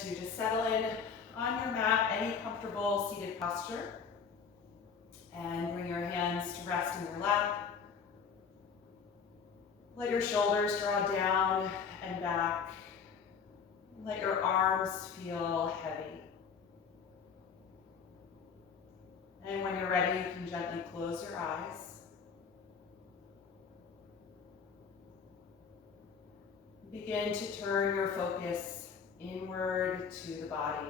to just settle in on your mat, any comfortable seated posture. And bring your hands to rest in your lap. Let your shoulders draw down and back. Let your arms feel heavy. And when you're ready, you can gently close your eyes. Begin to turn your focus inward to the body.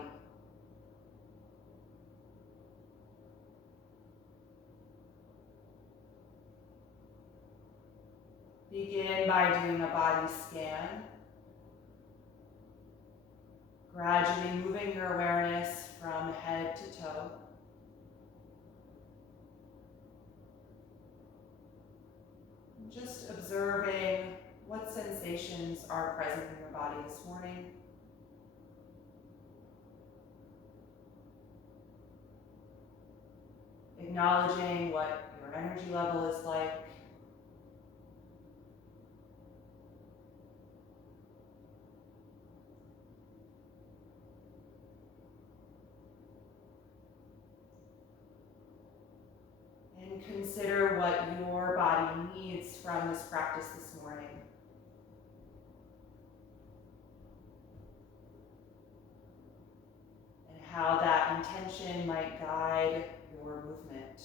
Begin by doing a body scan. Gradually moving your awareness from head to toe. Just observing what sensations are present in your body this morning. Acknowledging what your energy level is like. And consider what your body needs from this practice this morning. And how that intention might guide your movement.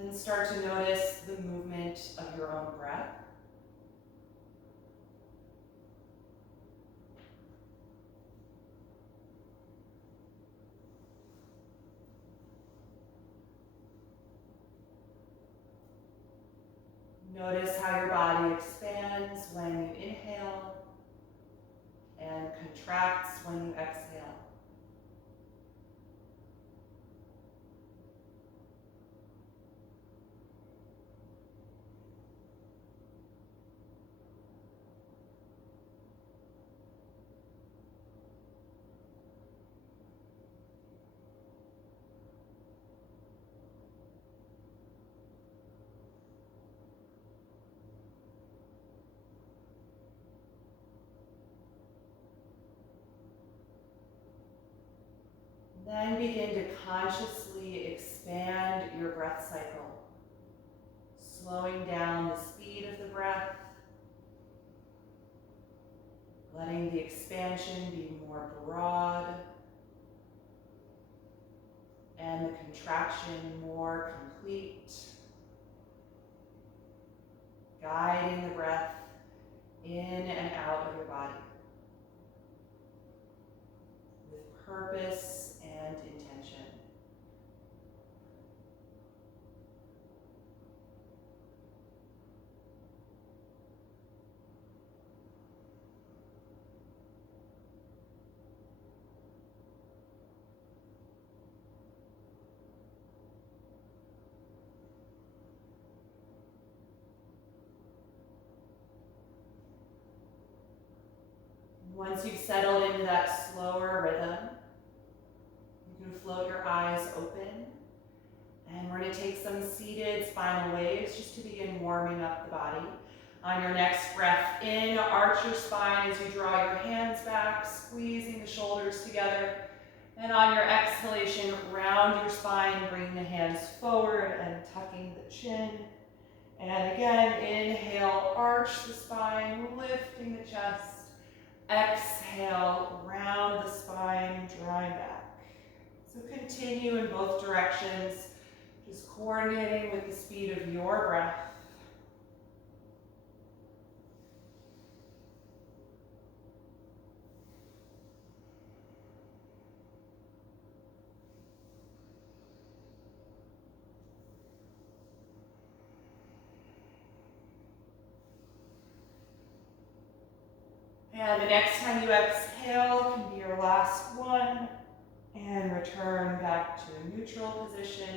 Then start to notice the movement of your own breath. Notice how your body expands when you inhale and contracts when you exhale. Then begin to consciously expand your breath cycle, slowing down the speed of the breath, letting the expansion be more broad, and the contraction more complete, guiding the breath in and out of your body with purpose and intention. Once you've settled into that slower rhythm, you can float your eyes open, and we're going to take some seated spinal waves just to begin warming up the body. On your next breath in, arch your spine as you draw your hands back, squeezing the shoulders together. And on your exhalation, round your spine, bring the hands forward and tucking the chin. And again, inhale, arch the spine, lifting the chest. Exhale, round the spine, drawing back. So continue in both directions, just coordinating with the speed of your breath. And the next time you exhale can be your last one. And return back to a neutral position.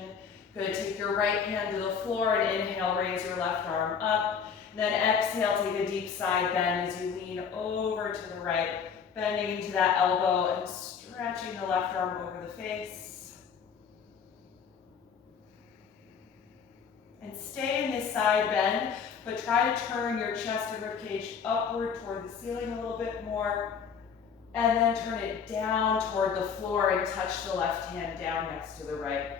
Good, take your right hand to the floor and inhale, raise your left arm up. Then exhale, take a deep side bend as you lean over to the right, bending into that elbow and stretching the left arm over the face. And stay in this side bend, but try to turn your chest and ribcage upward toward the ceiling a little bit more. And then turn it down toward the floor and touch the left hand down next to the right.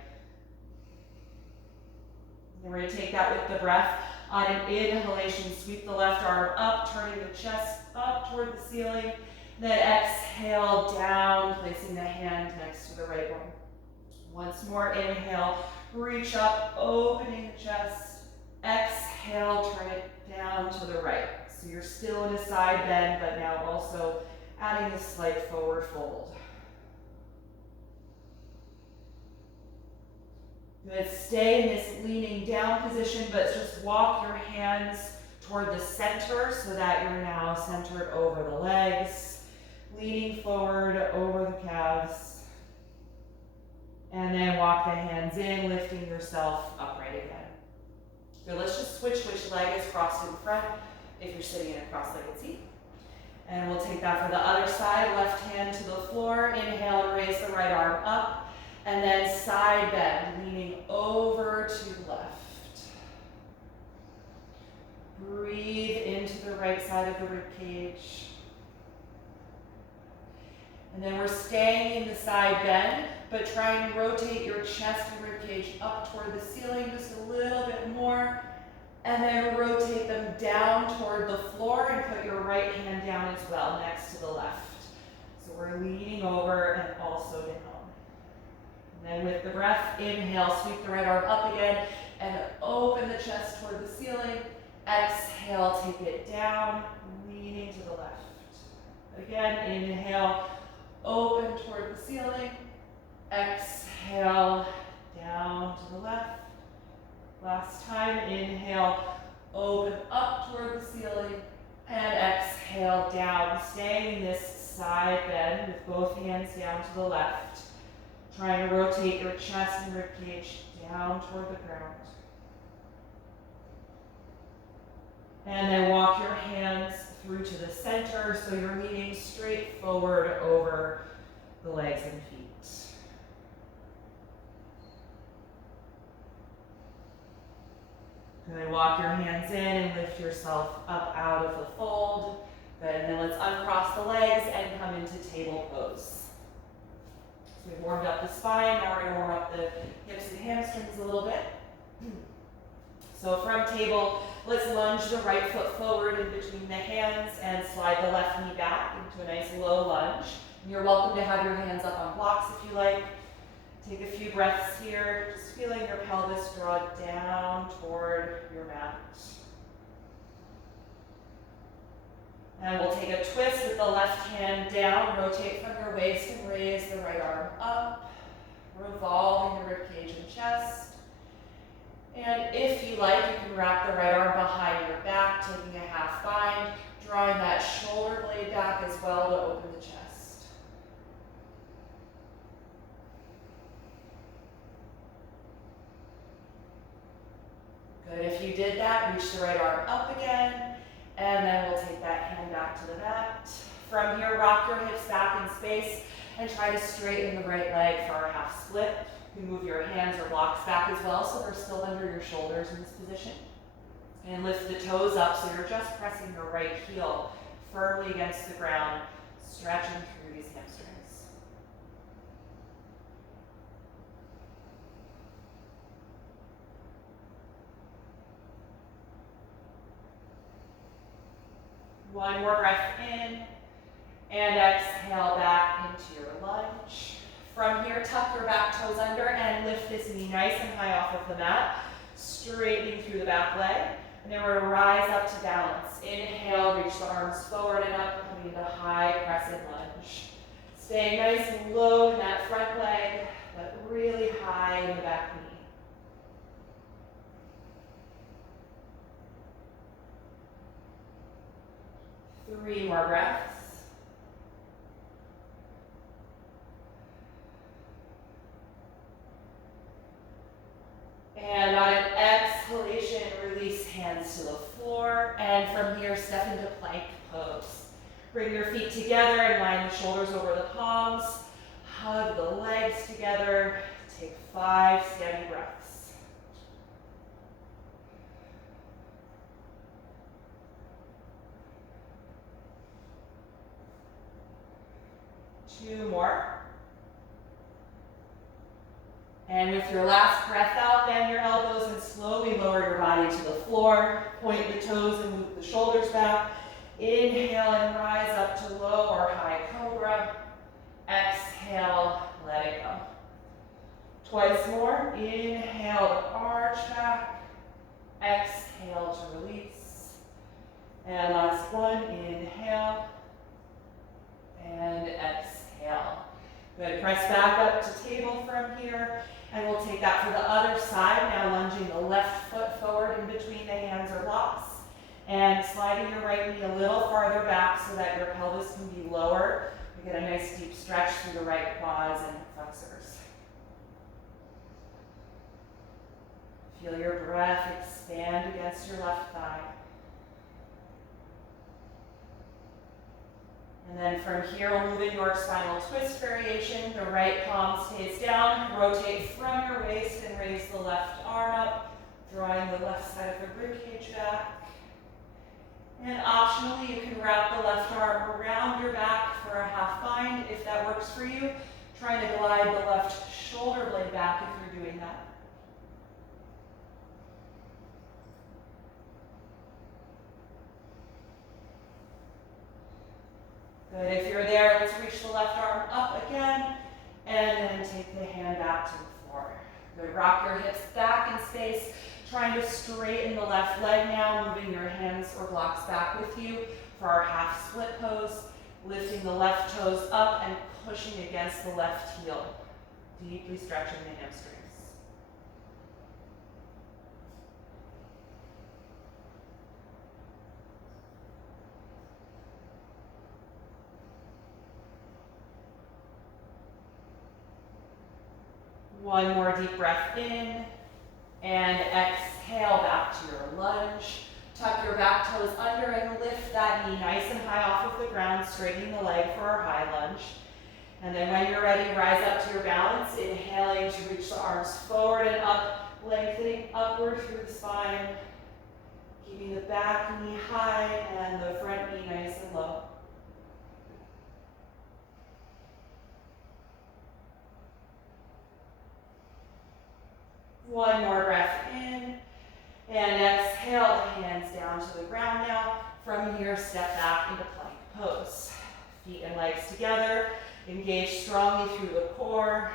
And we're going to take that with the breath. On an inhalation, sweep the left arm up, turning the chest up toward the ceiling. Then exhale down, placing the hand next to the right one. Once more, inhale, reach up, opening the chest. Exhale, turn it down to the right. So you're still in a side bend, but now also adding a slight forward fold. Good, stay in this leaning down position, but just walk your hands toward the center so that you're now centered over the legs, leaning forward over the calves. And then walk the hands in, lifting yourself upright again. Good, let's just switch which leg is crossed in front if you're sitting in a cross-legged seat. And we'll take that for the other side, left hand to the floor, inhale and raise the right arm up. And then side bend, leaning over to the left. Breathe into the right side of the rib cage. And then we're staying in the side bend, but try and rotate your chest and rib cage up toward the ceiling just a little bit more. And then rotate them down toward the floor and put your right hand down as well next to the left. So we're leaning over and also down. And then with the breath, inhale, sweep the right arm up again and open the chest toward the ceiling. Exhale, take it down, leaning to the left. Again, inhale, open toward the ceiling. Exhale, down to the left. Last time, inhale, open up toward the ceiling. And exhale, down. Staying in this side bend with both hands down to the left. Trying to rotate your chest and ribcage down toward the ground. And then walk your hands through to the center so you're leaning straight forward over the legs and feet. Good, walk your hands in and lift yourself up out of the fold. Good, and then let's uncross the legs and come into table pose. So we've warmed up the spine, now we're going to warm up the hips and hamstrings a little bit. So from table, let's lunge the right foot forward in between the hands and slide the left knee back into a nice low lunge. And you're welcome to have your hands up on blocks if you like. Take a few breaths here, just feeling your pelvis draw down toward your mat. And we'll take a twist with the left hand down, rotate from your waist and raise the right arm up, revolving the ribcage and chest. And if you like, you can wrap the right arm behind your back, taking a half bind, drawing that shoulder blade back as well to open the chest. Good, if you did that, reach the right arm up again, and then we'll take that hand back to the mat. From here, rock your hips back in space and try to straighten the right leg for our half split. You can move your hands or blocks back as well so they're still under your shoulders in this position. And lift the toes up so you're just pressing your right heel firmly against the ground, stretching through these hamstrings. One more breath in, and exhale back into your lunge. From here, tuck your back toes under and lift this knee nice and high off of the mat, straightening through the back leg. And then we're going to rise up to balance. Inhale, reach the arms forward and up, coming into high crescent lunge. Staying nice and low in that front leg, but really high in the back knee. Three more breaths. exhalation, release hands to the floor. And from here, step into plank pose. Bring your feet together and line the shoulders over the palms. Hug the legs together. Take 5 steady breaths. Two more. And with your last breath out, bend your elbows and slowly lower your body to the floor. Point the toes and move the shoulders back. Inhale and rise up to low or high cobra. Exhale, let it go. Twice more. Inhale to arch back. Exhale to release. And last one. Inhale and exhale. Good. Press back up to table from here. And we'll take that for the other side. Now lunging the left foot forward in between the hands or blocks. And sliding your right knee a little farther back so that your pelvis can be lower. You get a nice deep stretch through the right quads and flexors. Feel your breath expand against your left thigh. And then from here, we'll move into our spinal twist variation. The right palm stays down. Rotate from your waist and raise the left arm up, drawing the left side of the ribcage back. And optionally, you can wrap the left arm around your back for a half bind if that works for you. Trying to glide the left shoulder blade back if you're doing that. Good. If you're there, let's reach the left arm up again, and then take the hand back to the floor. Good. Rock your hips back in space, trying to straighten the left leg now, moving your hands or blocks back with you for our half split pose, lifting the left toes up and pushing against the left heel, deeply stretching the hamstrings. One more deep breath in, and exhale back to your lunge. Tuck your back toes under and lift that knee nice and high off of the ground, straightening the leg for our high lunge. And then when you're ready, rise up to your balance, inhaling to reach the arms forward and up, lengthening upward through the spine, keeping the back knee high and the front knee nice and low. One more breath in, and exhale the hands down to the ground now. From here, step back into plank pose. Feet and legs together, engage strongly through the core,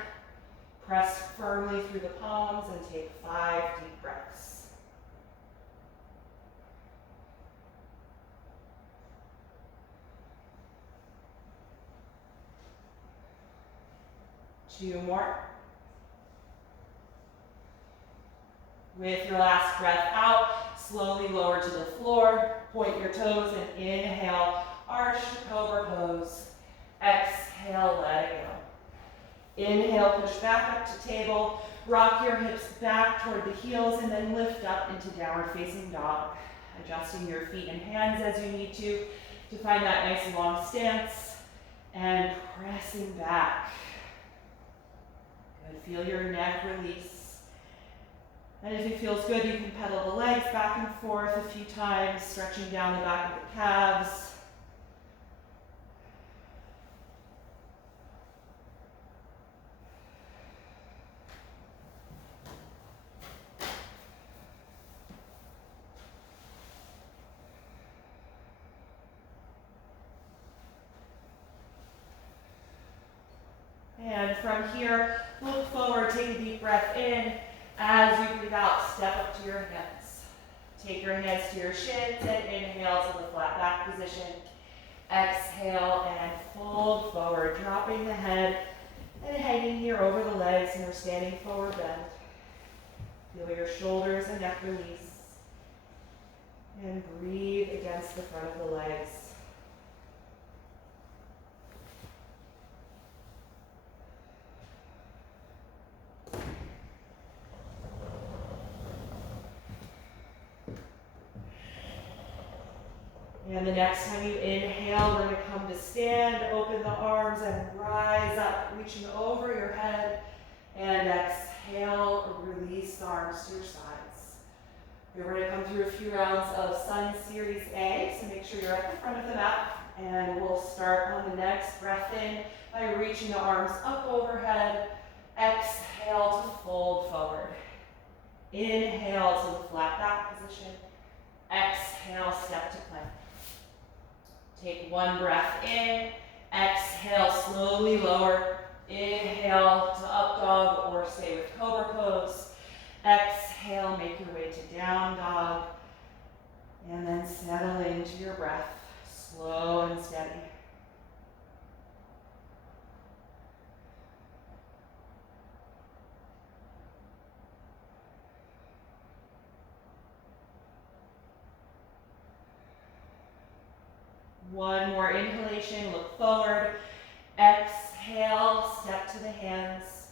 press firmly through the palms, and take 5 deep breaths. Two more. With your last breath out, slowly lower to the floor, point your toes and inhale, arch to cobra pose. Exhale, let it go. Inhale, push back up to table, rock your hips back toward the heels and then lift up into downward facing dog. Adjusting your feet and hands as you need to find that nice long stance and pressing back. Good, feel your neck release. And if it feels good, you can pedal the legs back and forth a few times, stretching down the back of the calves. And from here, look forward, take a deep breath in. As you breathe out, step up to your hands. Take your hands to your shins and inhale to the flat back position. Exhale and fold forward, dropping the head and hanging here over the legs in our standing forward bend. Feel your shoulders and neck release. And breathe against the front of the legs. And the next time you inhale, we're going to come to stand, open the arms, and rise up, reaching over your head. And exhale, release the arms to your sides. We're going to come through a few rounds of Sun Series A, so make sure you're at the front of the mat. And we'll start on the next breath in by reaching the arms up overhead. Exhale to fold forward. Inhale to the flat back position. Exhale, step to plank. Take one breath in. Exhale, slowly lower. Inhale to up dog or stay with cobra pose. Exhale, make your way to down dog. And then settle into your breath, slow and steady. One more inhalation, look forward. Exhale, step to the hands.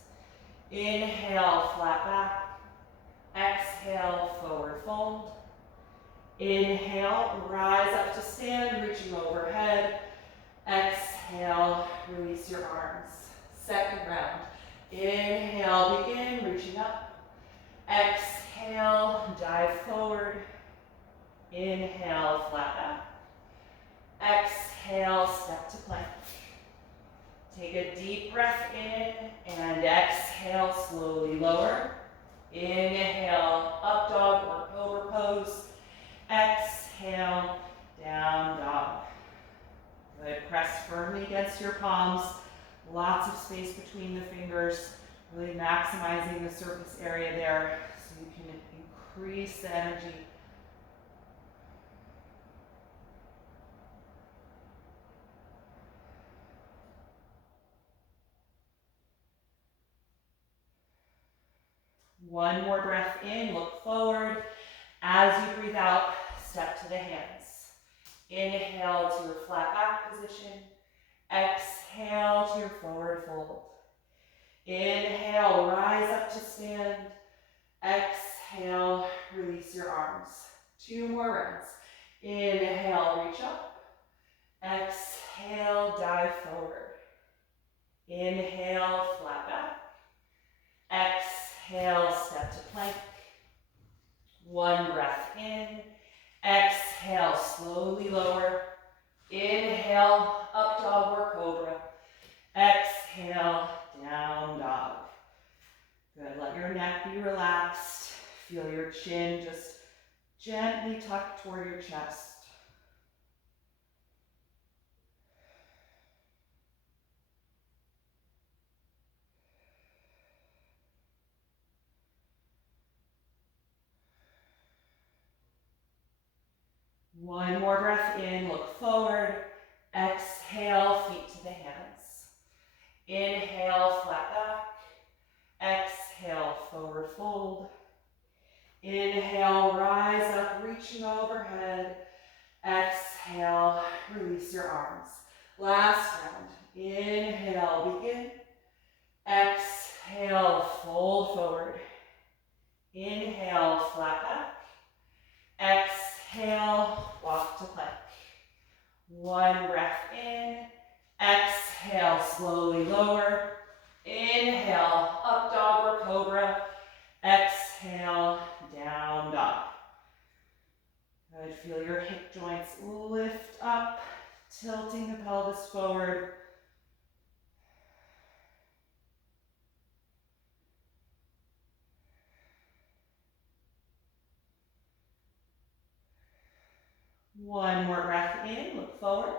Inhale, flat back. Exhale, forward fold. Inhale, rise up to stand, reaching overhead. Exhale, release your arms. Second round. Inhale, begin, reaching up. Exhale, dive forward. Inhale, flat back. Exhale, step to plank. Take a deep breath in and exhale, slowly lower. Inhale, up dog or cobra pose. Exhale, down dog. Good, press firmly against your palms. Lots of space between the fingers, really maximizing the surface area there so you can increase the energy. One more breath in, look forward. As you breathe out, step to the hands. Inhale to your flat back position. Exhale to your forward fold. Inhale, rise up to stand. Exhale, release your arms. Two more rounds. Inhale, reach up. Exhale, dive forward. Inhale, flat back. Exhale, step to plank. One breath in. Exhale, slowly lower. Inhale, up dog or cobra. Exhale, down dog. Good, let your neck be relaxed. Feel your chin just gently tucked toward your chest. One more breath in, look forward. Exhale, feet to the hands. Inhale, flat back. Exhale, forward fold. Inhale, rise up, reaching overhead. Exhale, release your arms. Last round. Inhale, begin. Exhale, fold forward. Inhale, flat back. Exhale, walk to plank. One breath in. Exhale, slowly lower. Inhale, up dog or cobra. Exhale, down dog. Good, feel your hip joints lift up, tilting the pelvis forward. One more breath in, look forward.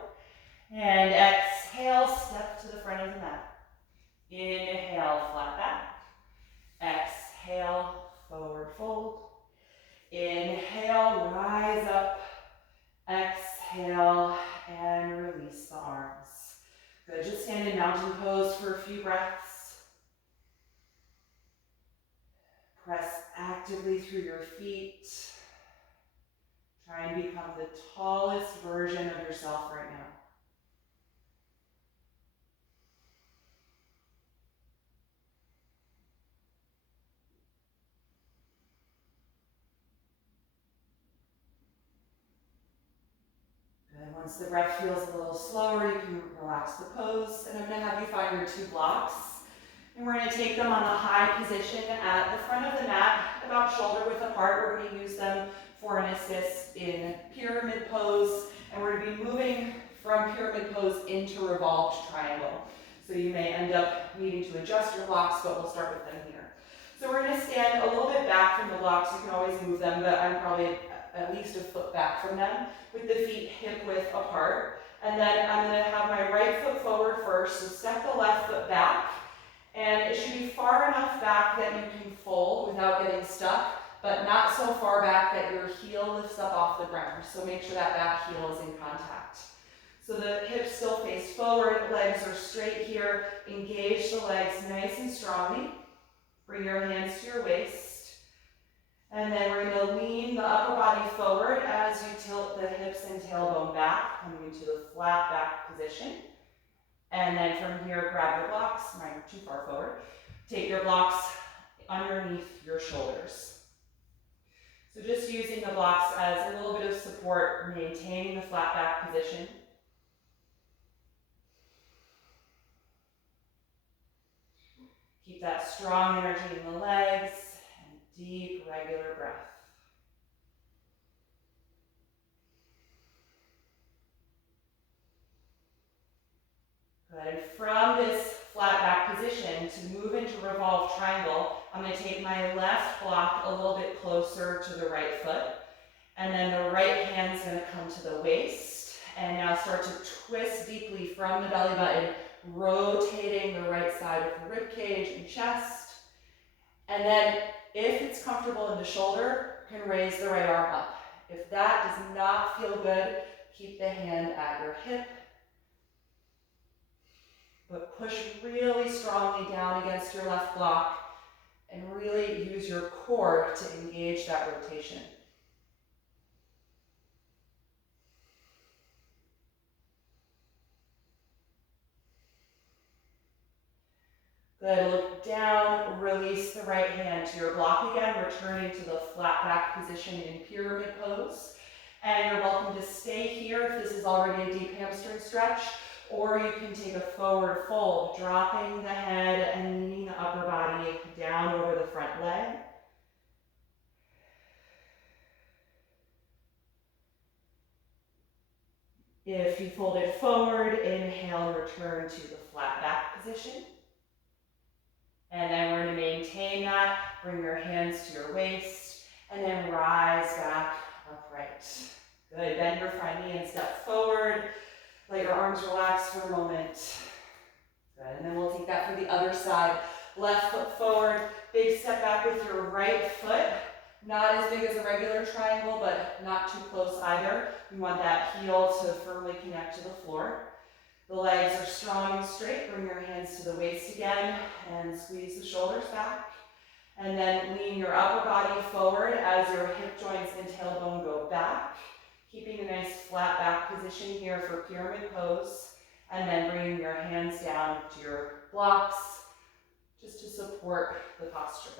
And exhale, step to the front of the mat. Inhale, flat back. Exhale, forward fold. Inhale, rise up. Exhale, and release the arms. Good, just stand in mountain pose for a few breaths. Press actively through your feet. Try and become the tallest version of yourself right now. Once the breath feels a little slower, you can relax the pose, and I'm going to have you find your 2 blocks. And we're going to take them on the high position at the front of the mat, about shoulder width apart. We're going to use them for an assist in pyramid pose, and we're going to be moving from pyramid pose into revolved triangle. So you may end up needing to adjust your blocks, but we'll start with them here. So we're going to stand a little bit back from the blocks. You can always move them, but I'm probably at least a foot back from them, with the feet hip width apart. And then I'm going to have my right foot forward first, so step the left foot back. And it should be far enough back that you can fold without getting stuck, but not so far back that your heel lifts up off the ground. So make sure that back heel is in contact. So the hips still face forward, legs are straight here. Engage the legs nice and strongly. Bring your hands to your waist. And then we're going to lean the upper body forward as you tilt the hips and tailbone back, coming into the flat back position. And then from here, grab your blocks. Mine are too far forward. Take your blocks underneath your shoulders. So just using the blocks as a little bit of support, maintaining the flat back position. Keep that strong energy in the legs. Deep, regular breath. Good. And from this flat back position to move into revolved triangle, I'm going to take my left block a little bit closer to the right foot. And then the right hand's going to come to the waist. And now start to twist deeply from the belly button, rotating the right side of the rib cage and chest. And then if it's comfortable in the shoulder, you can raise the right arm up. If that does not feel good, keep the hand at your hip. But push really strongly down against your left block and really use your core to engage that rotation. Good, look down, release the right hand to your block again, returning to the flat back position in pyramid pose. And you're welcome to stay here if this is already a deep hamstring stretch, or you can take a forward fold, dropping the head and leaning the upper body down over the front leg. If you fold it forward, inhale and return to the flat back position. And then we're going to maintain that. Bring your hands to your waist, and then rise back upright. Good. Bend your front knee and step forward. Let your arms relax for a moment. Good. And then we'll take that for the other side. Left foot forward. Big step back with your right foot. Not as big as a regular triangle, but not too close either. You want that heel to firmly connect to the floor. The legs are strong and straight. Bring your hands to the waist again and squeeze the shoulders back. And then lean your upper body forward as your hip joints and tailbone go back. Keeping a nice flat back position here for pyramid pose. And then bringing your hands down to your blocks just to support the posture.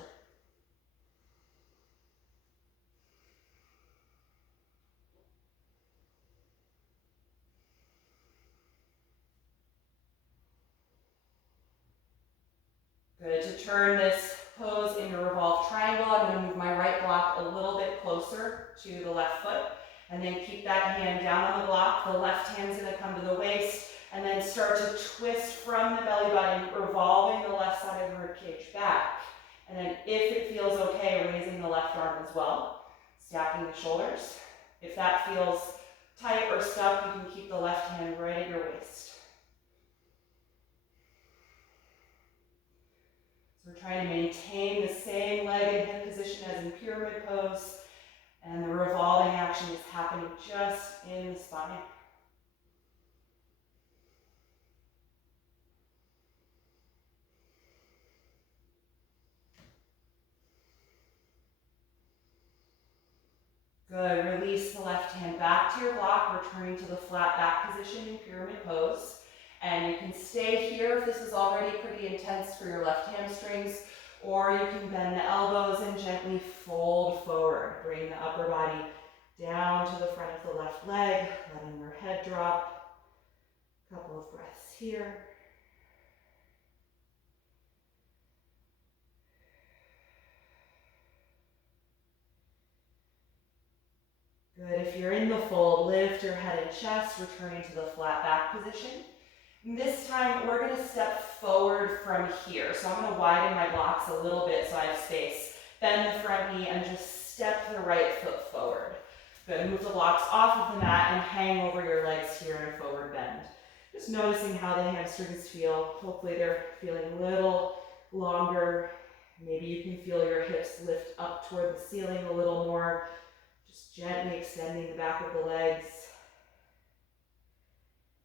Good. To turn this pose into revolved triangle, I'm going to move my right block a little bit closer to the left foot, and then keep that hand down on the block. The left hand's going to come to the waist, and then start to twist from the belly button, revolving the left side of the rib cage back. And then if it feels okay, raising the left arm as well, stacking the shoulders. If that feels tight or stuck, you can keep the left hand right at your waist. We're trying to maintain the same leg and hip position as in pyramid pose, and the revolving action is happening just in the spine. Good. Release the left hand back to your block, returning to the flat back position in pyramid pose. And you can stay here if this is already pretty intense for your left hamstrings, or you can bend the elbows and gently fold forward. Bring the upper body down to the front of the left leg, letting your head head drop. A couple of breaths here. Good. If you're in the fold, lift your head and chest, returning to the flat back position. And this time, we're going to step forward from here. So I'm going to widen my blocks a little bit so I have space. Bend the front knee and just step the right foot forward. Good. Move the blocks off of the mat and hang over your legs here in a forward bend. Just noticing how the hamstrings feel. Hopefully they're feeling a little longer. Maybe you can feel your hips lift up toward the ceiling a little more. Just gently extending the back of the legs.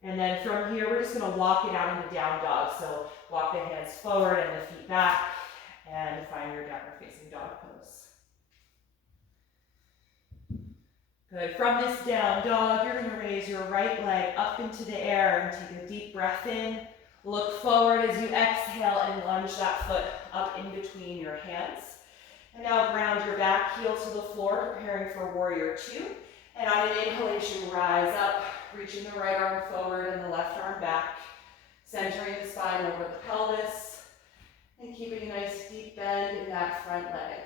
And then from here, we're just going to walk it out into down dog. So walk the hands forward and the feet back and find your downward facing dog pose. Good. From this down dog, you're going to raise your right leg up into the air and take a deep breath in. Look forward as you exhale and lunge that foot up in between your hands. And now ground your back heel to the floor, preparing for warrior two. And on an inhalation, rise up, reaching the right arm forward and the left arm back, centering the spine over the pelvis, and keeping a nice deep bend in that front leg.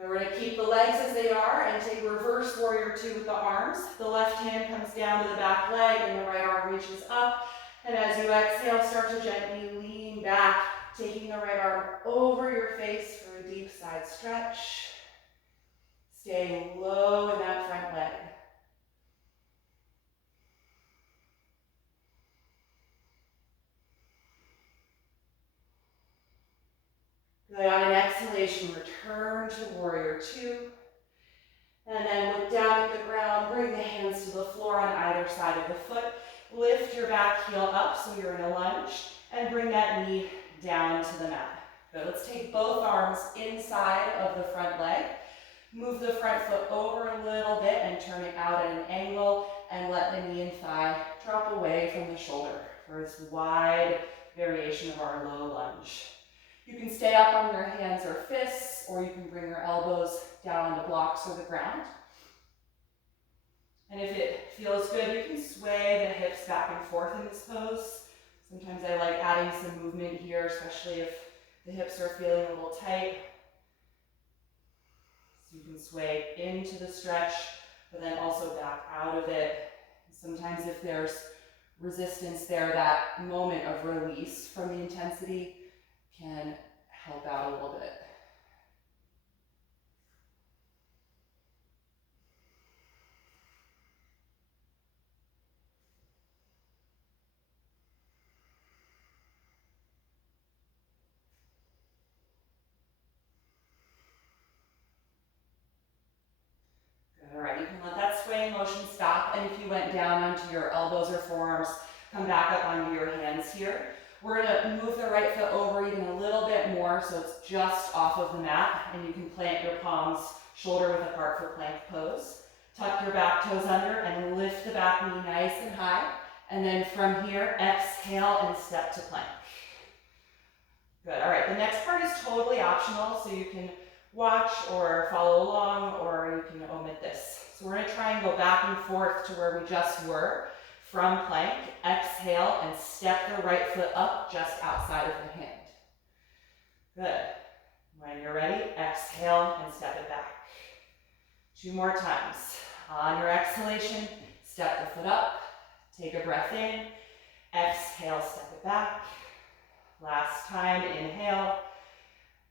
We're going to keep the legs as they are and take reverse warrior two with the arms. The left hand comes down to the back leg and the right arm reaches up. And as you exhale, start to gently lean back, taking the right arm over your face for a deep side stretch. Staying low in that front leg. Good. On an exhalation, return to warrior two. And then look down at the ground, bring the hands to the floor on either side of the foot. Lift your back heel up so you're in a lunge, and bring that knee down to the mat. Good. Let's take both arms inside of the front leg. Move the front foot over a little bit and turn it out at an angle, and let the knee and thigh drop away from the shoulder for this wide variation of our low lunge. You can stay up on your hands or fists, or you can bring your elbows down onto blocks or the ground. And if it feels good, you can sway the hips back and forth in this pose. Sometimes I like adding some movement here, especially if the hips are feeling a little tight. So you can sway into the stretch, but then also back out of it. Sometimes if there's resistance there, that moment of release from the intensity can help out a little bit. All right, you can let that swaying motion stop, and if you went down onto your elbows or forearms, come back up onto your hands here. We're gonna move the right foot over even a little bit more so it's just off of the mat, and you can plant your palms shoulder width apart for plank pose. Tuck your back toes under and lift the back knee nice and high, and then from here, exhale and step to plank. Good, all right, the next part is totally optional, so you can watch or follow along, or you can omit this. So we're gonna try and go back and forth to where we just were. From plank, exhale and step the right foot up just outside of the hand. Good. When you're ready, exhale and step it back. 2 more times. On your exhalation, step the foot up, take a breath in, exhale, step it back. Last time, inhale,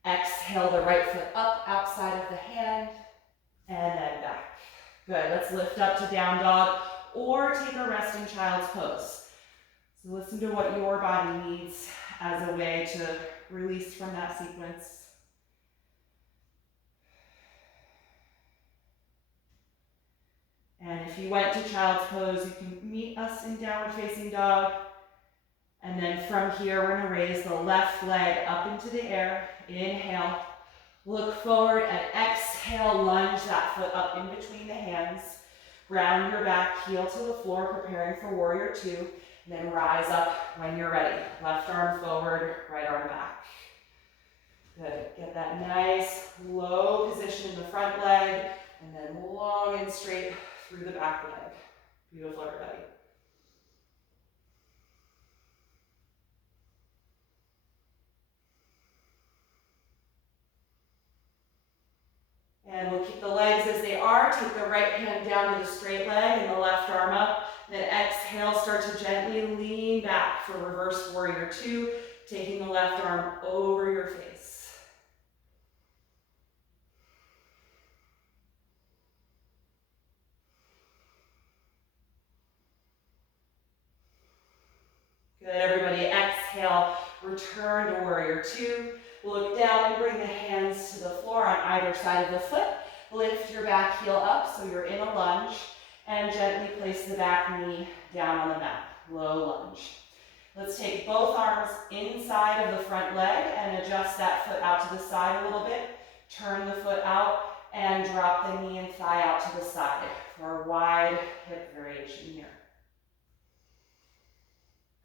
exhale the right foot up outside of the hand, and then back. Good, let's lift up to down dog, or take a resting child's pose. So listen to what your body needs as a way to release from that sequence. And if you went to child's pose, you can meet us in downward facing dog. And then from here, we're gonna raise the left leg up into the air. Inhale, look forward, and exhale, lunge that foot up in between the hands. Ground your back heel to the floor, preparing for warrior two, and then rise up when you're ready. Left arm forward, right arm back. Good, get that nice low position in the front leg, and then long and straight through the back leg. Beautiful, everybody. And we'll keep the legs as they are. Take the right hand down to the straight leg and the left arm up. Then exhale, start to gently lean back for reverse warrior two, taking the left arm over your face. Good, everybody. Exhale, return to warrior two. Look down and bring the hands to the floor on either side of the foot. Lift your back heel up so you're in a lunge, and gently place the back knee down on the mat. Low lunge. Let's take both arms inside of the front leg and adjust that foot out to the side a little bit. Turn the foot out and drop the knee and thigh out to the side for a wide hip variation here.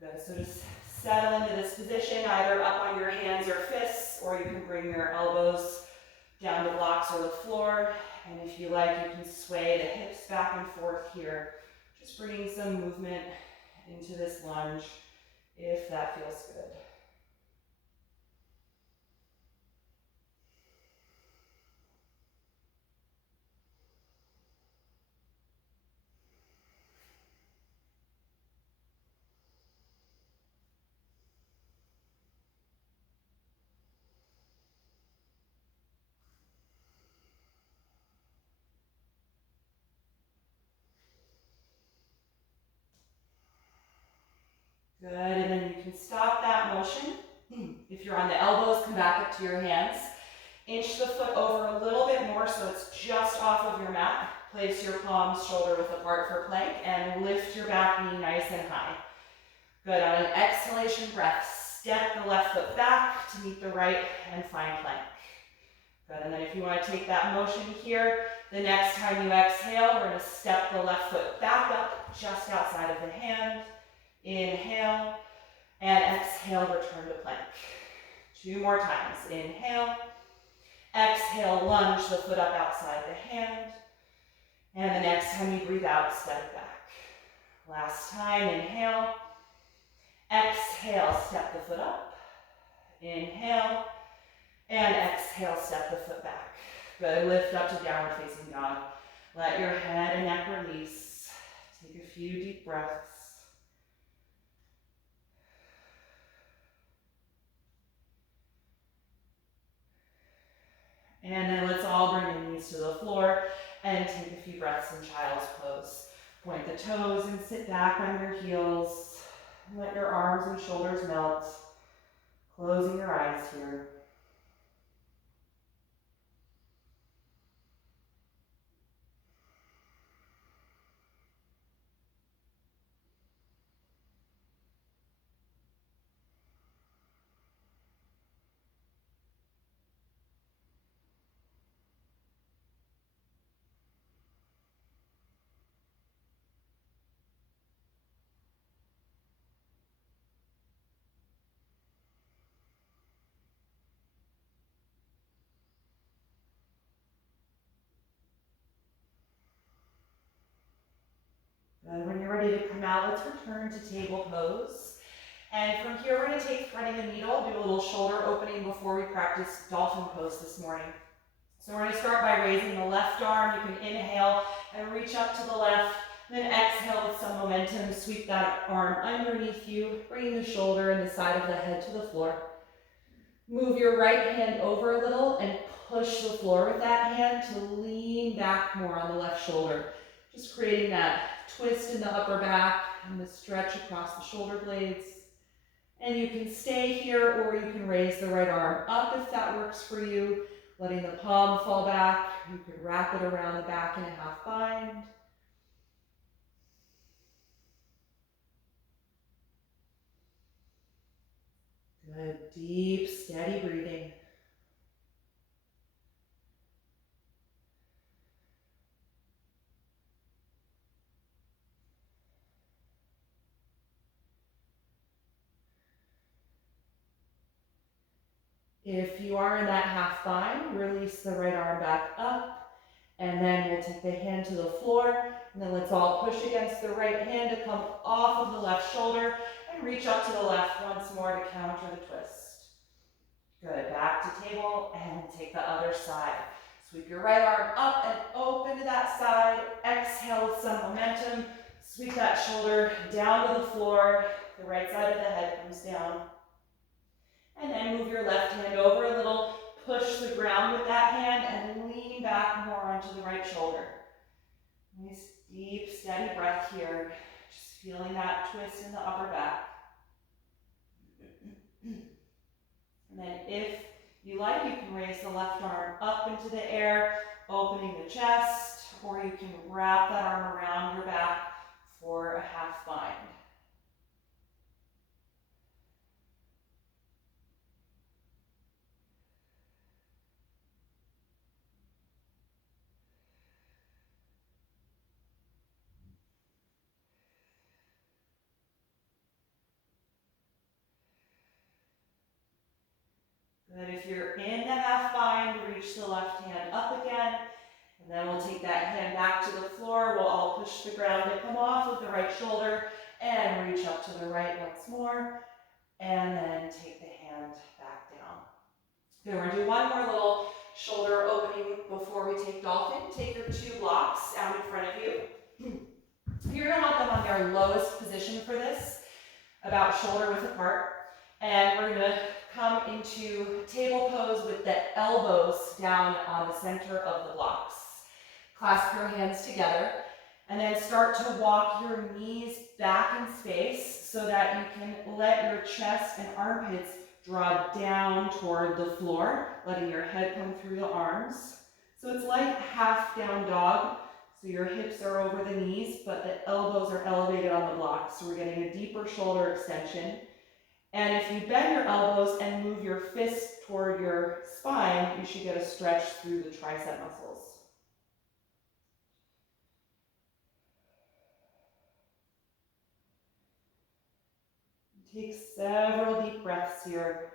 Good, so just settle into this position, either up on your hands or fists, or you can bring your elbows down to blocks or the floor. And if you like, you can sway the hips back and forth here, just bringing some movement into this lunge if that feels good. Good, and then you can stop that motion. If you're on the elbows, come back up to your hands. Inch the foot over a little bit more so it's just off of your mat. Place your palms shoulder width apart for plank and lift your back knee nice and high. Good, on an exhalation breath, step the left foot back to meet the right and find plank. Good, and then if you want to take that motion here, the next time you exhale, we're going to step the left foot back up just outside of the hand. Inhale, and exhale, return to plank. 2 more times. Inhale, exhale, lunge the foot up outside the hand. And the next time you breathe out, step it back. Last time, inhale, exhale, step the foot up. Inhale, and exhale, step the foot back. Good, lift up to downward facing dog. Let your head and neck release. Take a few deep breaths. And then let's all bring the knees to the floor and take a few breaths in child's pose. Point the toes and sit back on your heels. Let your arms and shoulders melt. Closing your eyes here. And when you're ready to come out, let's return to table pose. And from here, we're going to take threading a needle, do a little shoulder opening before we practice dolphin pose this morning. So we're going to start by raising the left arm. You can inhale and reach up to the left, then exhale with some momentum. Sweep that arm underneath you, bringing the shoulder and the side of the head to the floor. Move your right hand over a little and push the floor with that hand to lean back more on the left shoulder. Just creating that twist in the upper back and the stretch across the shoulder blades. And you can stay here or you can raise the right arm up if that works for you. Letting the palm fall back. You could wrap it around the back in a half bind. Good, deep, steady breathing. If you are in that half bind, release the right arm back up, and then we'll take the hand to the floor, and then let's all push against the right hand to come off of the left shoulder, and reach up to the left once more to counter the twist. Good, back to table, and take the other side. Sweep your right arm up and open to that side. Exhale with some momentum. Sweep that shoulder down to the floor. The right side of the head comes down. And then move your left hand over a little. Push the ground with that hand and lean back more onto the right shoulder. Nice, deep, steady breath here. Just feeling that twist in the upper back. And then if you like, you can raise the left arm up into the air, opening the chest, or you can wrap that arm around your back for a half bind. Good. If you're in the half bind, reach the left hand up again. And then we'll take that hand back to the floor. We'll all push the ground to come off of the right shoulder and reach up to the right once more. And then take the hand back down. Good, we're gonna do one more little shoulder opening before we take Dolphin. Take your two blocks out in front of you. You're gonna want them on their lowest position for this, about shoulder width apart. And we're gonna come into table pose with the elbows down on the center of the blocks. Clasp your hands together and then start to walk your knees back in space so that you can let your chest and armpits draw down toward the floor, letting your head come through the arms. So it's like half down dog. So your hips are over the knees, but the elbows are elevated on the blocks. So we're getting a deeper shoulder extension. And if you bend your elbows and move your fist toward your spine, you should get a stretch through the tricep muscles. Take several deep breaths here.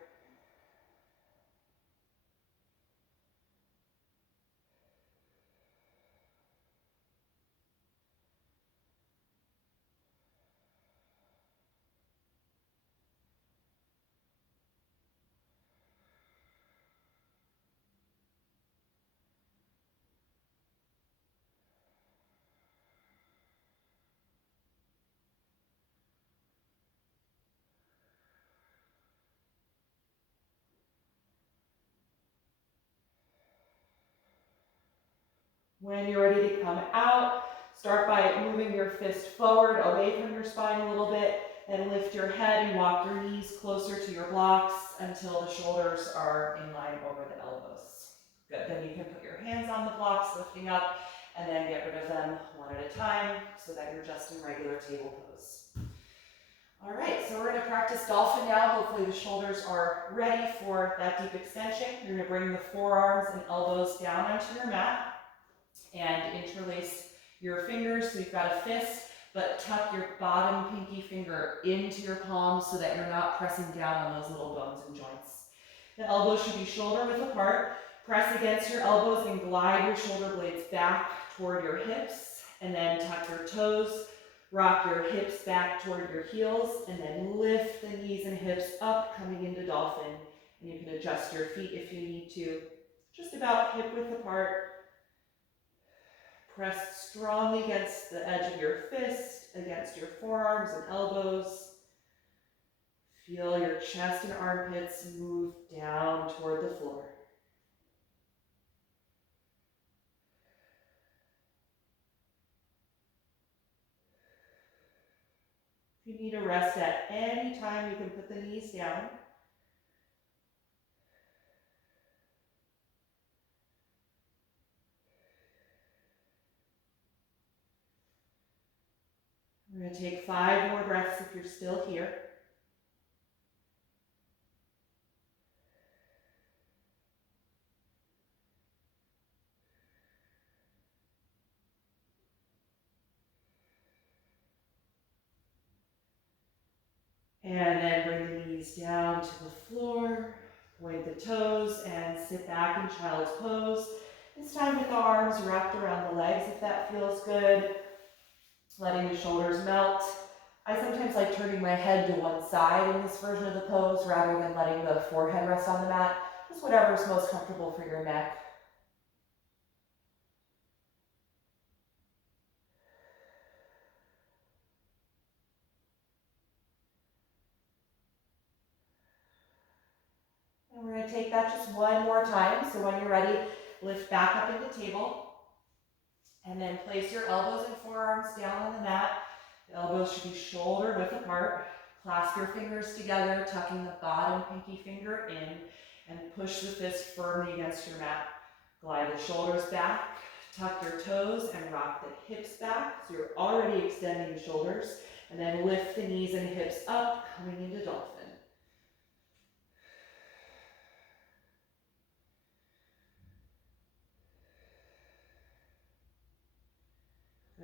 When you're ready to come out, start by moving your fist forward, away from your spine a little bit, and lift your head and walk your knees closer to your blocks until the shoulders are in line over the elbows. Good, then you can put your hands on the blocks, lifting up, and then get rid of them one at a time so that you're just in regular table pose. All right, so we're gonna practice Dolphin now. Hopefully the shoulders are ready for that deep extension. You're gonna bring the forearms and elbows down onto your mat and interlace your fingers so you've got a fist, but tuck your bottom pinky finger into your palm so that you're not pressing down on those little bones and joints. The elbows should be shoulder width apart. Press against your elbows and glide your shoulder blades back toward your hips, and then tuck your toes, rock your hips back toward your heels, and then lift the knees and hips up, coming into Dolphin. And you can adjust your feet if you need to, just about hip width apart. Press strongly against the edge of your fist, against your forearms and elbows. Feel your chest and armpits move down toward the floor. If you need a rest at any time, you can put the knees down. We're going to take 5 more breaths if you're still here. And then bring the knees down to the floor. Point the toes and sit back in child's pose. This time with the arms wrapped around the legs if that feels good. Letting the shoulders melt. I sometimes like turning my head to one side in this version of the pose rather than letting the forehead rest on the mat. Just whatever is most comfortable for your neck. And we're going to take that just one more time. So when you're ready, lift back up into table. And then place your elbows and forearms down on the mat. The elbows should be shoulder width apart. Clasp your fingers together, tucking the bottom pinky finger in, and push the fist firmly against your mat. Glide the shoulders back, tuck your toes, and rock the hips back. So you're already extending the shoulders. And then lift the knees and hips up, coming into Dolphin.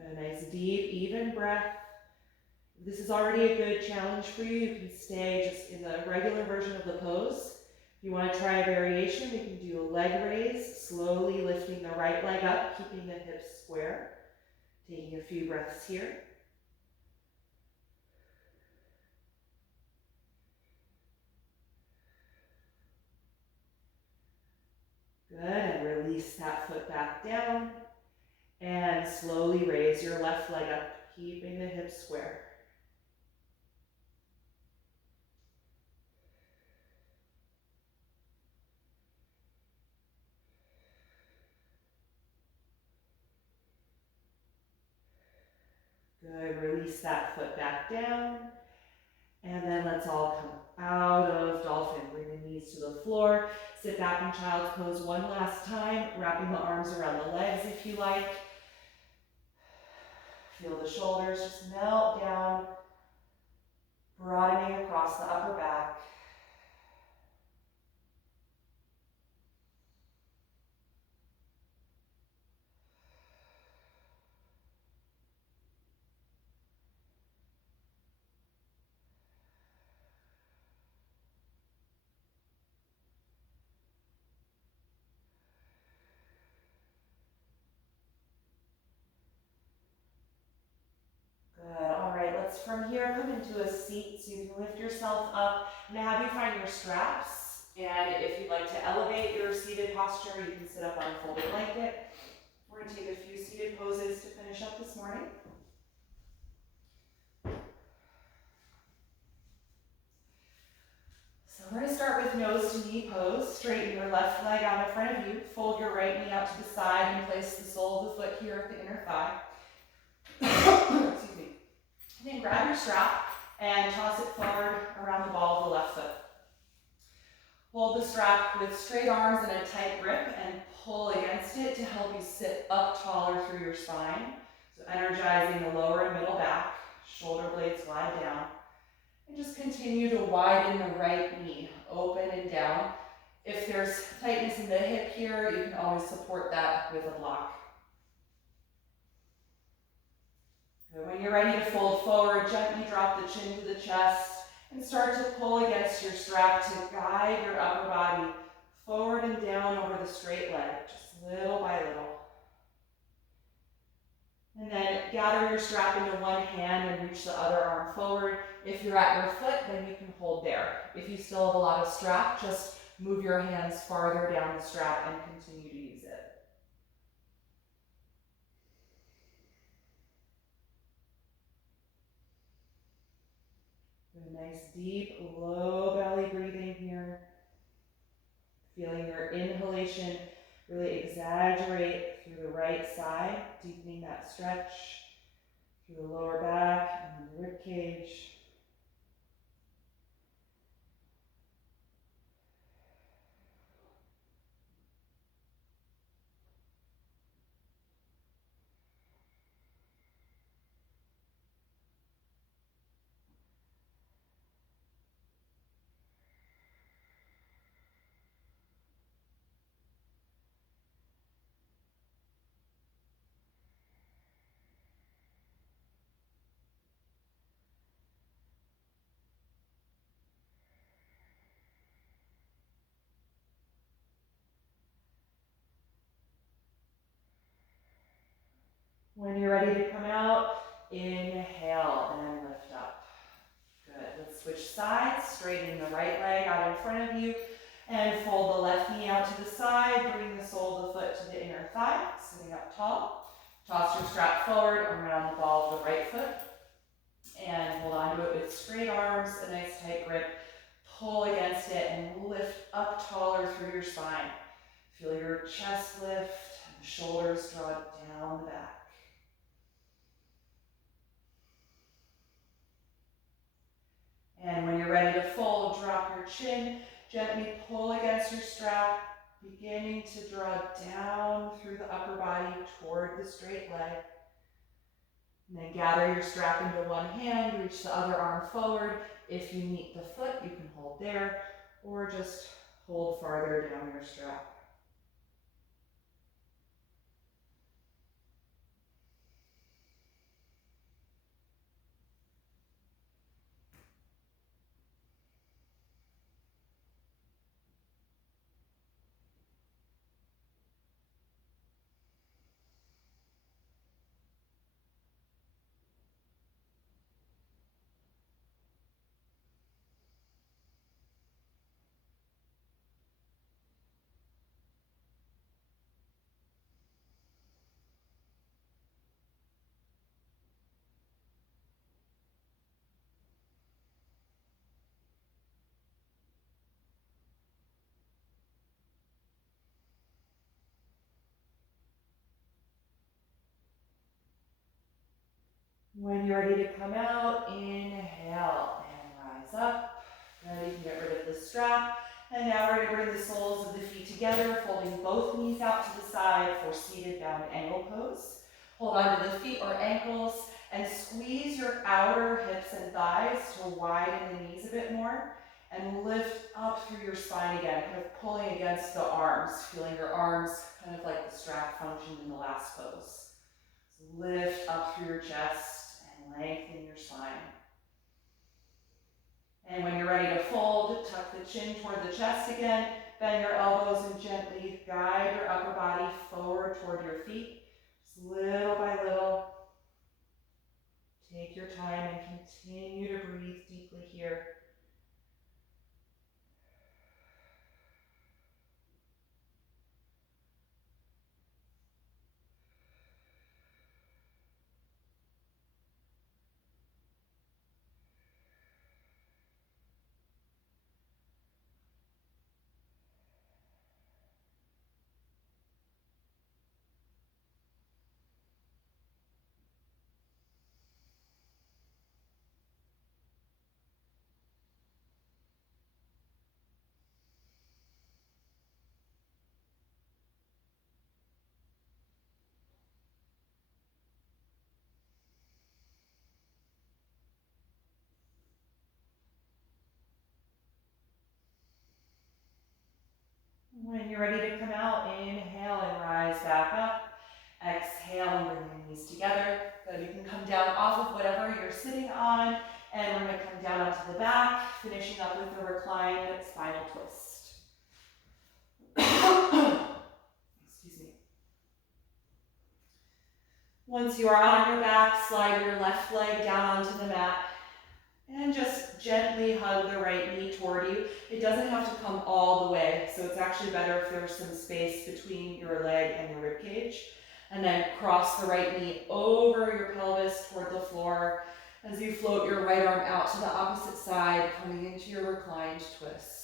A nice, deep, even breath. If this is already a good challenge for you, you can stay just in the regular version of the pose. If you want to try a variation, we can do a leg raise, slowly lifting the right leg up, keeping the hips square. Taking a few breaths here. Good, and release that foot back down. And slowly raise your left leg up, keeping the hips square. Good, release that foot back down. And then let's all come out of Dolphin. Bring the knees to the floor. Sit back in child's pose one last time, wrapping the arms around the legs if you like. Feel the shoulders just melt down, broadening across the upper back. Good, all right, let's from here come into a seat so you can lift yourself up. I'm gonna have you find your straps, and if you'd like to elevate your seated posture, you can sit up on a folded blanket. We're gonna take a few seated poses to finish up this morning. So we're gonna start with nose to knee pose. Straighten your left leg out in front of you, fold your right knee out to the side and place the sole of the foot here at the inner thigh. Excuse me. And then grab your strap and toss it forward around the ball of the left foot. Hold the strap with straight arms and a tight grip and pull against it to help you sit up taller through your spine. So energizing the lower and middle back, shoulder blades glide down. And just continue to widen the right knee, open and down. If there's tightness in the hip here, you can always support that with a block. When you're ready to fold forward, gently drop the chin to the chest and start to pull against your strap to guide your upper body forward and down over the straight leg, just little by little. And then gather your strap into one hand and reach the other arm forward. If you're at your foot, then you can hold there. If you still have a lot of strap, just move your hands farther down the strap and continue to use it. A nice deep, low belly breathing here. Feeling your inhalation really exaggerate through the right side, deepening that stretch through the lower back and the rib cage. When you're ready to come out, inhale and lift up. Good. Let's switch sides. Straighten the right leg out in front of you and fold the left knee out to the side. Bring the sole of the foot to the inner thigh, sitting up tall. Toss your strap forward around the ball of the right foot and hold on to it with straight arms, a nice tight grip. Pull against it and lift up taller through your spine. Feel your chest lift and the shoulders draw down the back. And when you're ready to fold, drop your chin, gently pull against your strap, beginning to draw down through the upper body toward the straight leg. And then gather your strap into one hand, reach the other arm forward. If you meet the foot, you can hold there, or just hold farther down your strap. When you're ready to come out, inhale and rise up. Good, you can get rid of the strap. And now we're going to bring the soles of the feet together, folding both knees out to the side for seated bound angle pose. Hold on to the feet or ankles and squeeze your outer hips and thighs to widen the knees a bit more. And lift up through your spine again, kind of pulling against the arms, feeling your arms kind of like the strap functioned in the last pose. So lift up through your chest. Lengthen your spine. And when you're ready to fold, tuck the chin toward the chest again, bend your elbows and gently guide your upper body forward toward your feet. Just little by little. Take your time and continue to breathe deeply here. When you're ready to come out, inhale and rise back up. Exhale and bring your knees together. Good, you can come down off of whatever you're sitting on, and we're going to come down onto the back, finishing up with the reclined spinal twist. Excuse me. Once you are on your back, slide your left leg down onto the mat. And just gently hug the right knee toward you. It doesn't have to come all the way, so it's actually better if there's some space between your leg and your rib cage. And then cross the right knee over your pelvis toward the floor as you float your right arm out to the opposite side, coming into your reclined twist.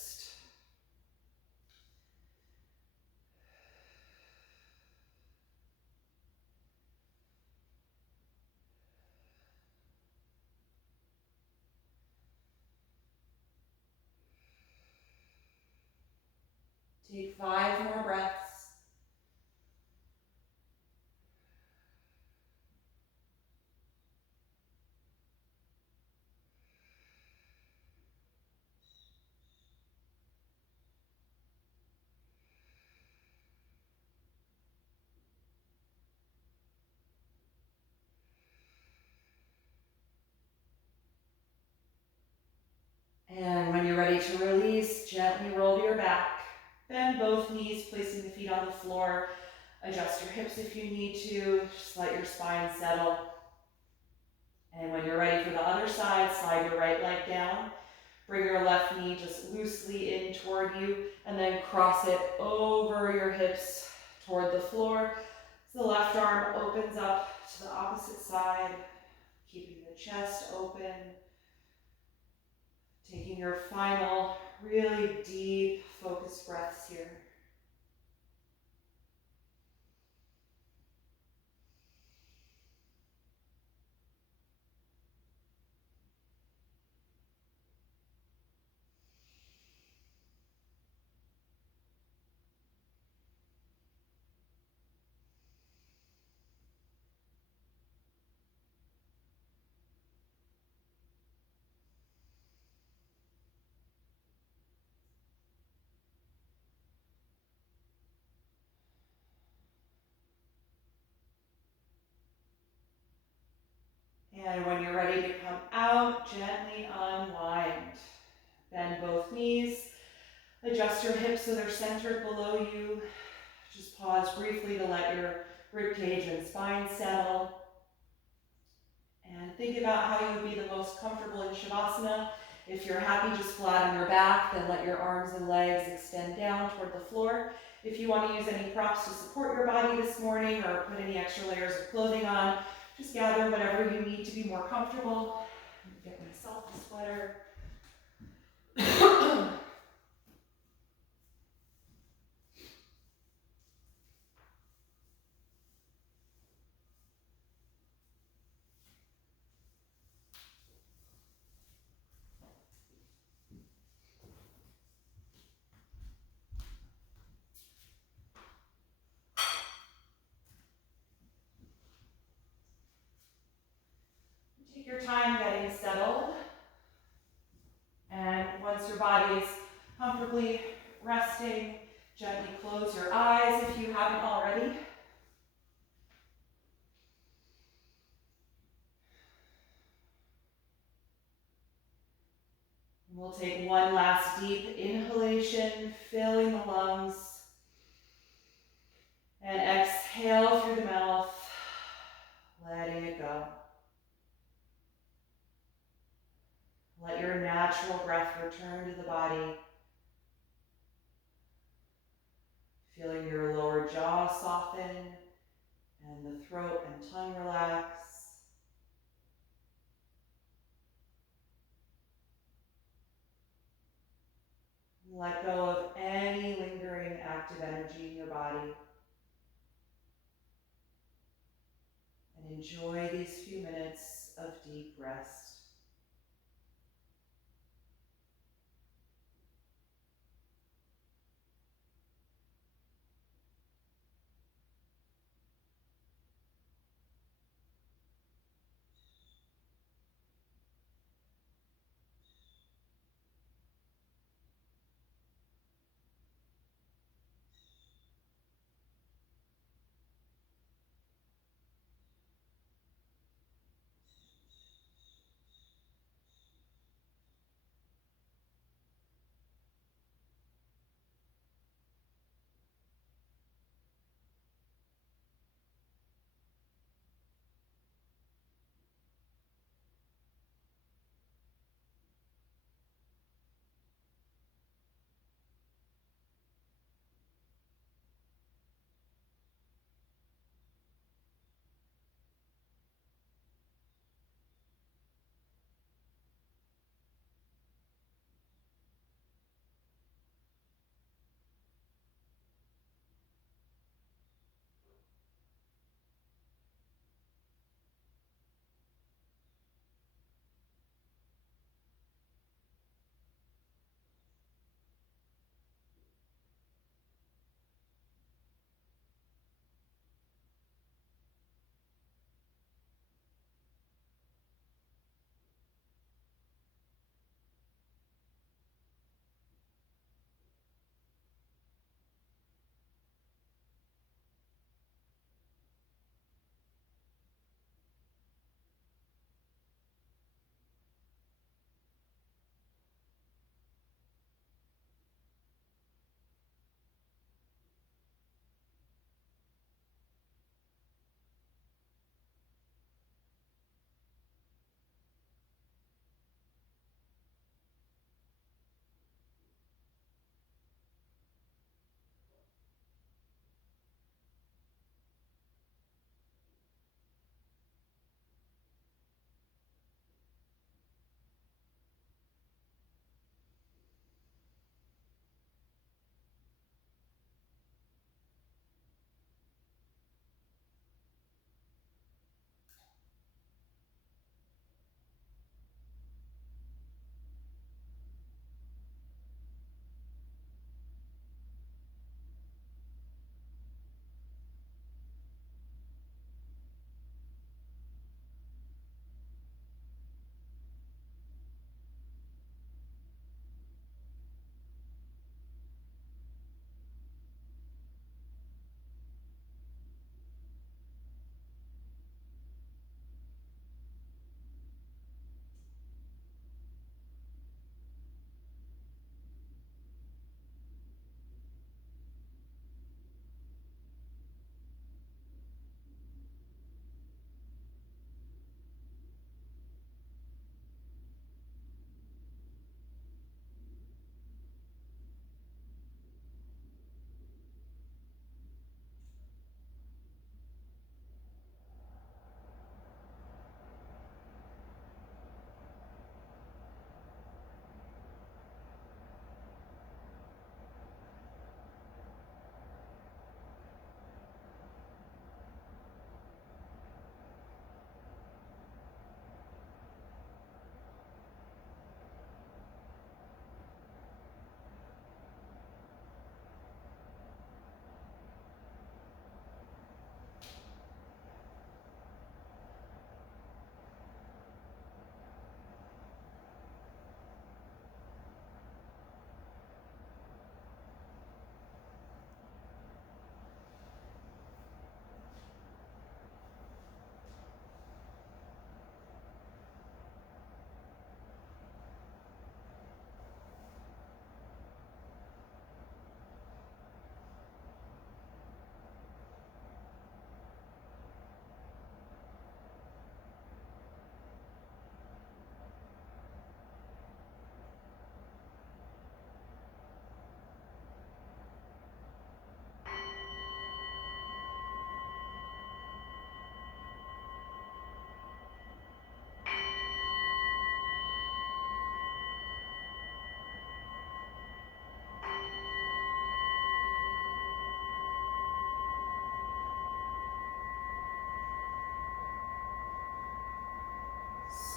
Take 5 more breaths. And when you're ready to release, gently roll your back. Bend both knees, placing the feet on the floor. Adjust your hips if you need to. Just let your spine settle. And when you're ready for the other side, slide your right leg down. Bring your left knee just loosely in toward you, and then cross it over your hips toward the floor. So the left arm opens up to the opposite side, keeping the chest open. Taking your final, really deep, focused breaths here. And when you're ready to come out, gently unwind. Bend both knees. Adjust your hips so they're centered below you. Just pause briefly to let your ribcage and spine settle. And think about how you would be the most comfortable in Shavasana. If you're happy just flat on your back, then let your arms and legs extend down toward the floor. If you want to use any props to support your body this morning or put any extra layers of clothing on, just gather whatever you need to be more comfortable. Get myself a sweater. Take your time getting settled. And once your body is comfortably resting, gently close your eyes if you haven't already. We'll take one last deep inhalation, filling the lungs. And exhale through the mouth, letting it go. Let your natural breath return to the body. Feeling your lower jaw soften and the throat and tongue relax. Let go of any lingering active energy in your body. And enjoy these few minutes of deep rest.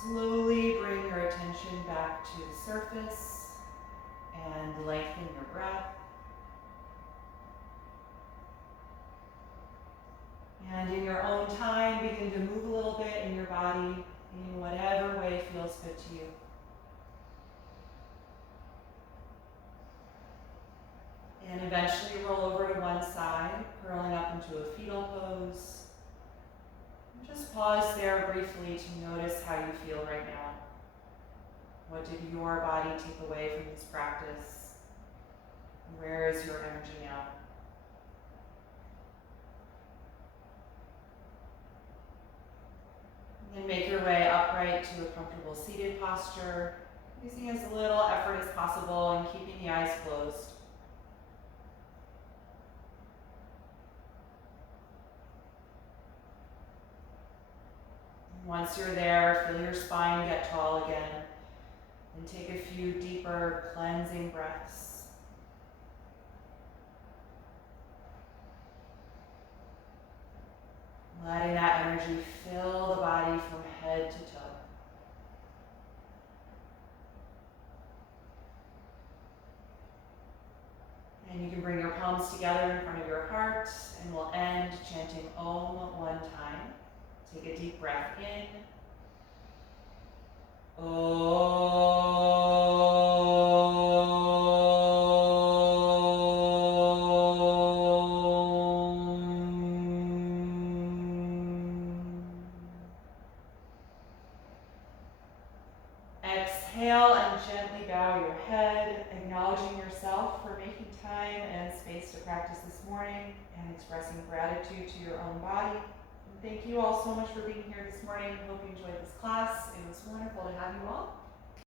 Slowly bring your attention back to the surface and lengthen your breath. And in your own time, begin to move a little bit in your body in whatever way feels good to you. And eventually roll over to one side, curling up into a fetal pose. And just pause there briefly to notice how you feel right now. What did your body take away from this practice? Where is your energy now? And then make your way upright to a comfortable seated posture, using as little effort as possible and keeping the eyes closed. Once you're there, feel your spine get tall again, and take a few deeper cleansing breaths. Letting that energy fill the body from head to toe. And you can bring your palms together in front of your heart, and we'll end chanting Om one time. Take a deep breath in. Exhale and gently bow your head, acknowledging yourself for making time and space to practice this morning and expressing gratitude to your own body. Thank you all so much for being here this morning. Hope you enjoyed this class. It was wonderful to have you all.